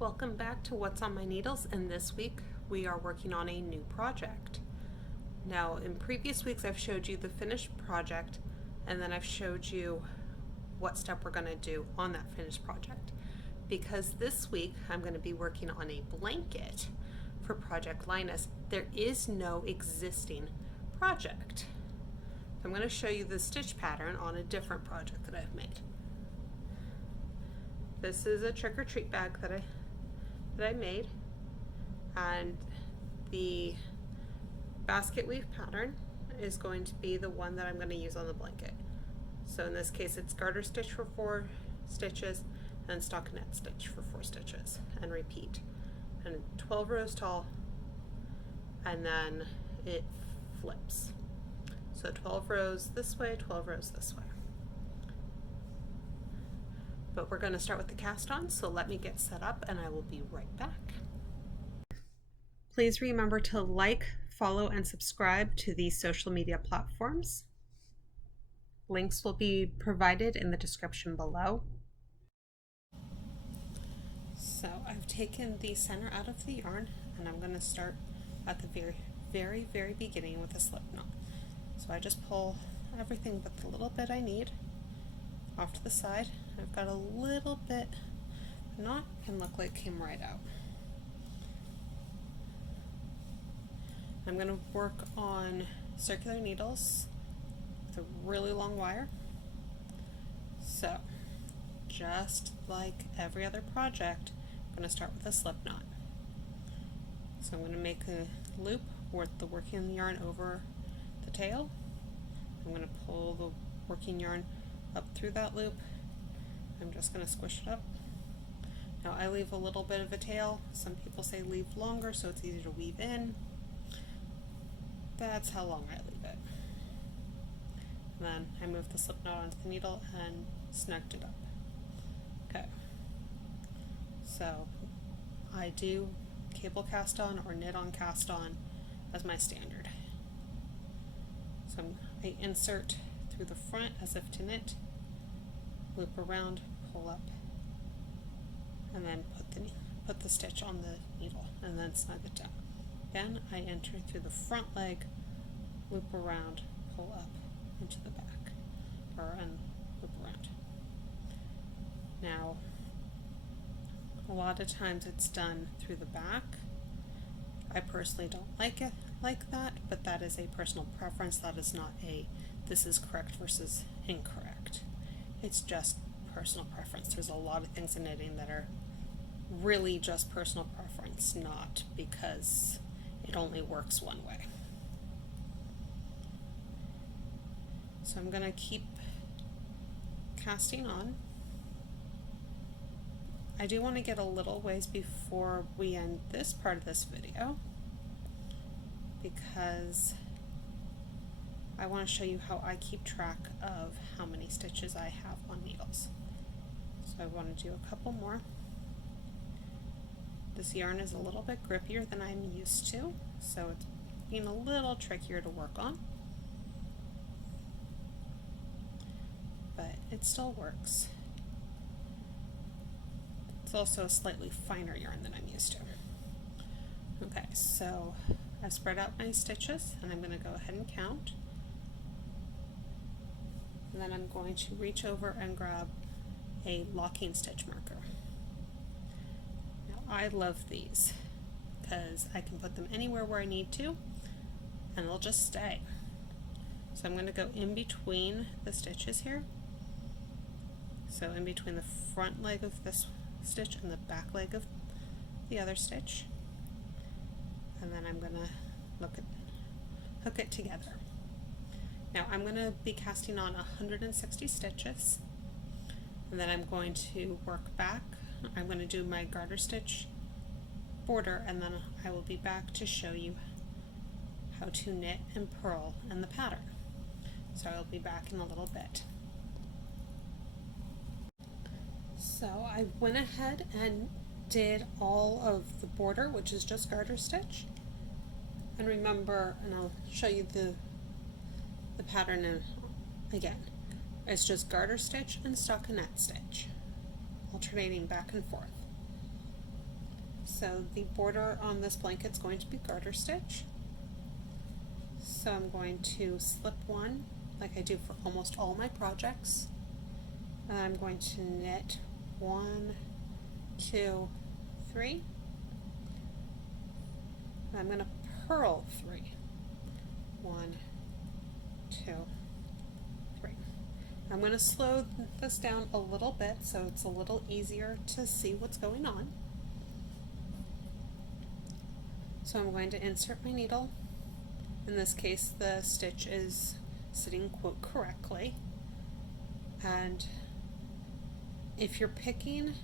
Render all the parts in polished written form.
Welcome back to What's on My Needles, and this week we are working on a new project. Now, in previous weeks I've showed you the finished project, and then I've showed you what step we're going to do on that finished project. Because this week I'm going to be working on a blanket for Project Linus. There is no existing project. I'm going to show you the stitch pattern on a different project that I've made. This is a trick-or-treat bag that I made, and the basket weave pattern is going to be the one that I'm going to use on the blanket. So in this case it's garter stitch for 4 stitches and stockinette stitch for 4 stitches, and repeat, and 12 rows tall, and then it flips. So 12 rows this way, 12 rows this way. But we're going to start with the cast on, so let me get set up and I will be right back. Please remember to like, follow, and subscribe to these social media platforms. Links will be provided in the description below. So I've taken the center out of the yarn, and I'm going to start at the very beginning with a slip knot. So I just pull everything but the little bit I need off to the side. I've got a little bit knot, can look like came right out. I'm going to work on circular needles with a really long wire. So just like every other project, I'm going to start with a slip knot. So I'm going to make a loop with the working yarn over the tail. I'm going to pull the working yarn up through that loop. I'm just going to squish it up. Now I leave a little bit of a tail. Some people say leave longer so it's easier to weave in. That's how long I leave it. And then I move the slip knot onto the needle and snugged it up. Okay. So I do cable cast on or knit on cast on as my standard. So I insert through the front as if to knit, loop around, pull up, and then put the stitch on the needle and then snug it down. Then I enter through the front leg, loop around, pull up into the back, and loop around. Now, a lot of times it's done through the back. I personally don't like it like that, but that is a personal preference. That is not a this is correct versus incorrect. It's just personal preference. There's a lot of things in knitting that are really just personal preference, not because it only works one way. So I'm going to keep casting on. I do want to get a little ways before we end this part of this video, because I want to show you how I keep track of how many stitches I have on needles. So I want to do a couple more. This yarn is a little bit grippier than I'm used to, so it's being a little trickier to work on. But it still works. It's also a slightly finer yarn than I'm used to. Okay, so I've spread out my stitches, and I'm going to go ahead and count. And then I'm going to reach over and grab a locking stitch marker. Now I love these because I can put them anywhere where I need to and they'll just stay. So I'm going to go in between the stitches here. So in between the front leg of this stitch and the back leg of the other stitch. And then I'm going to hook it together. Now I'm going to be casting on 160 stitches, and then I'm going to work back. I'm going to do my garter stitch border, and then I will be back to show you how to knit and purl in the pattern. So I'll be back in a little bit. So I went ahead and did all of the border, which is just garter stitch. And remember, and I'll show you the pattern again. It's just garter stitch and stockinette stitch, alternating back and forth. So the border on this blanket is going to be garter stitch. So I'm going to slip one like I do for almost all my projects. And I'm going to knit 1, 2, 3. I'm going to purl 3. 1, 2, 3. I'm going to slow this down a little bit so it's a little easier to see what's going on. So I'm going to insert my needle. In this case, the stitch is sitting quote correctly. And if you're picking,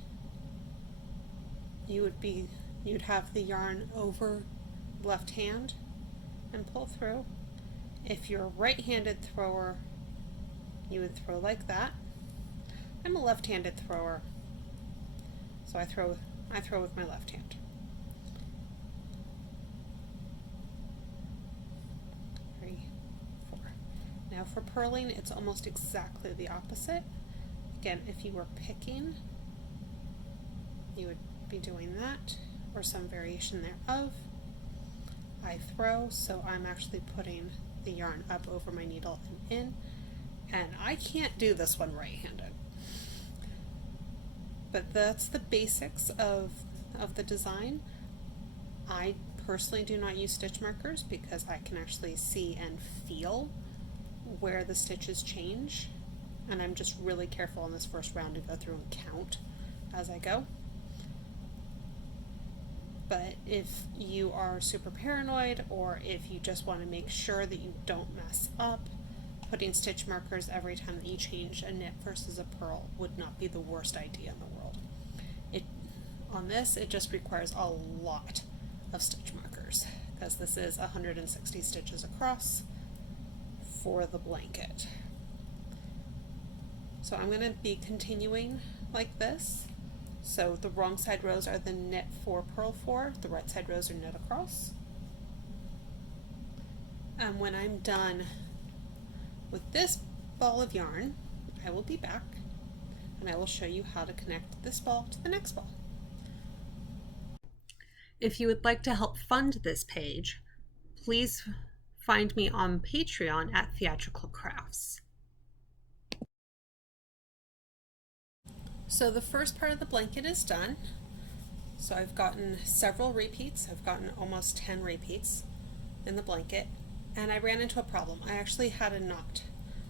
you'd have the yarn over left hand and pull through. If you're a right-handed thrower, you would throw like that. I'm a left-handed thrower, so I throw with my left hand. 3, 4. Now for purling, it's almost exactly the opposite. Again, if you were picking, you would be doing that, or some variation thereof. I throw, so I'm actually putting the yarn up over my needle and in, and I can't do this one right-handed. But that's the basics of the design. I personally do not use stitch markers because I can actually see and feel where the stitches change, and I'm just really careful in this first round to go through and count as I go. But if you are super paranoid, or if you just want to make sure that you don't mess up, putting stitch markers every time that you change a knit versus a purl would not be the worst idea in the world. On this, it just requires a lot of stitch markers because this is 160 stitches across for the blanket. So I'm going to be continuing like this. So the wrong side rows are the knit 4, purl 4, the right side rows are knit across. And when I'm done with this ball of yarn, I will be back and I will show you how to connect this ball to the next ball. If you would like to help fund this page, please find me on Patreon at Theatrical Crafts. So the first part of the blanket is done. So I've gotten several repeats. I've gotten almost 10 repeats in the blanket, and I ran into a problem. I actually had a knot.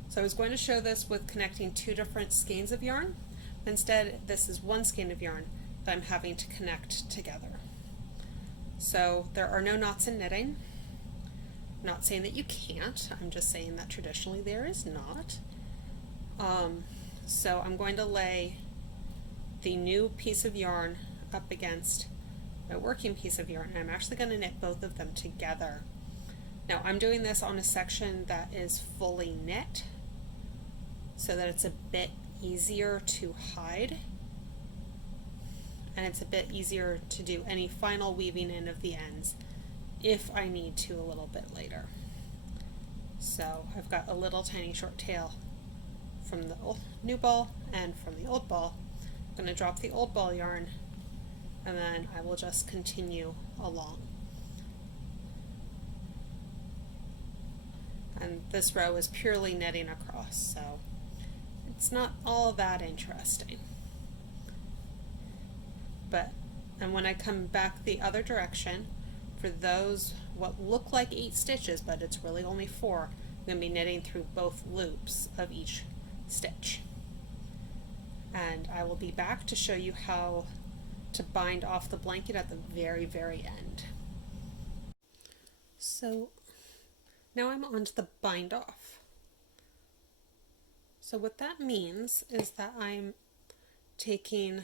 So I was going to show this with connecting 2 different skeins of yarn. Instead, this is 1 skein of yarn that I'm having to connect together. So there are no knots in knitting. I'm not saying that you can't, I'm just saying that traditionally there is not. So I'm going to lay the new piece of yarn up against my working piece of yarn, and I'm actually going to knit both of them together. Now I'm doing this on a section that is fully knit so that it's a bit easier to hide, and it's a bit easier to do any final weaving in of the ends if I need to a little bit later. So I've got a little tiny short tail from the new ball and from the old ball. I'm going to drop the old ball yarn, and then I will just continue along. And this row is purely knitting across, so it's not all that interesting. And when I come back the other direction, for those what look like 8 stitches, but it's really only 4, I'm going to be knitting through both loops of each stitch. And I will be back to show you how to bind off the blanket at the very, very end. So now I'm on to the bind off. So what that means is that I'm taking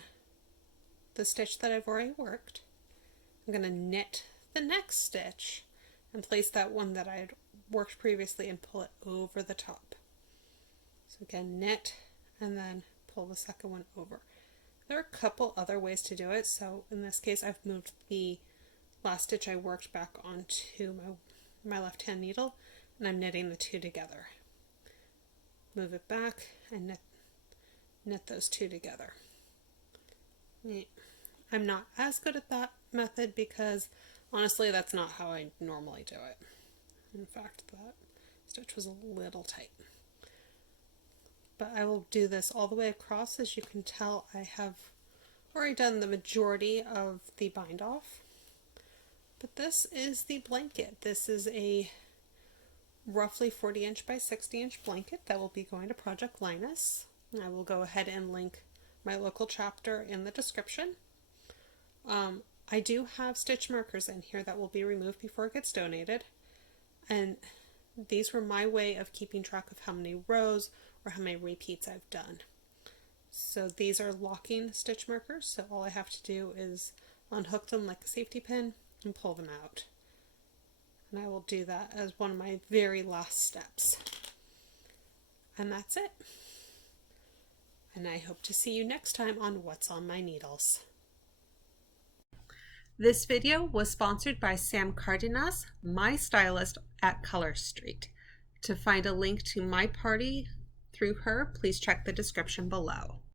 the stitch that I've already worked, I'm going to knit the next stitch and place that one that I had worked previously and pull it over the top. So again, knit and then pull the second one over. There are a couple other ways to do it. So in this case, I've moved the last stitch I worked back onto my left hand needle, and I'm knitting the 2 together. Move it back and knit those 2 together. I'm not as good at that method because honestly that's not how I normally do it. In fact, that stitch was a little tight. But I will do this all the way across. As you can tell, I have already done the majority of the bind off. But this is the blanket. This is a roughly 40-inch by 60-inch blanket that will be going to Project Linus. I will go ahead and link my local chapter in the description. I do have stitch markers in here that will be removed before it gets donated. And these were my way of keeping track of how many rows or how many repeats I've done. So these are locking stitch markers, so all I have to do is unhook them like a safety pin and pull them out. And I will do that as one of my very last steps. And that's it. And I hope to see you next time on What's on My Needles. This video was sponsored by Sam Cardenas, my stylist at Color Street. To find a link to my party through her, please check the description below.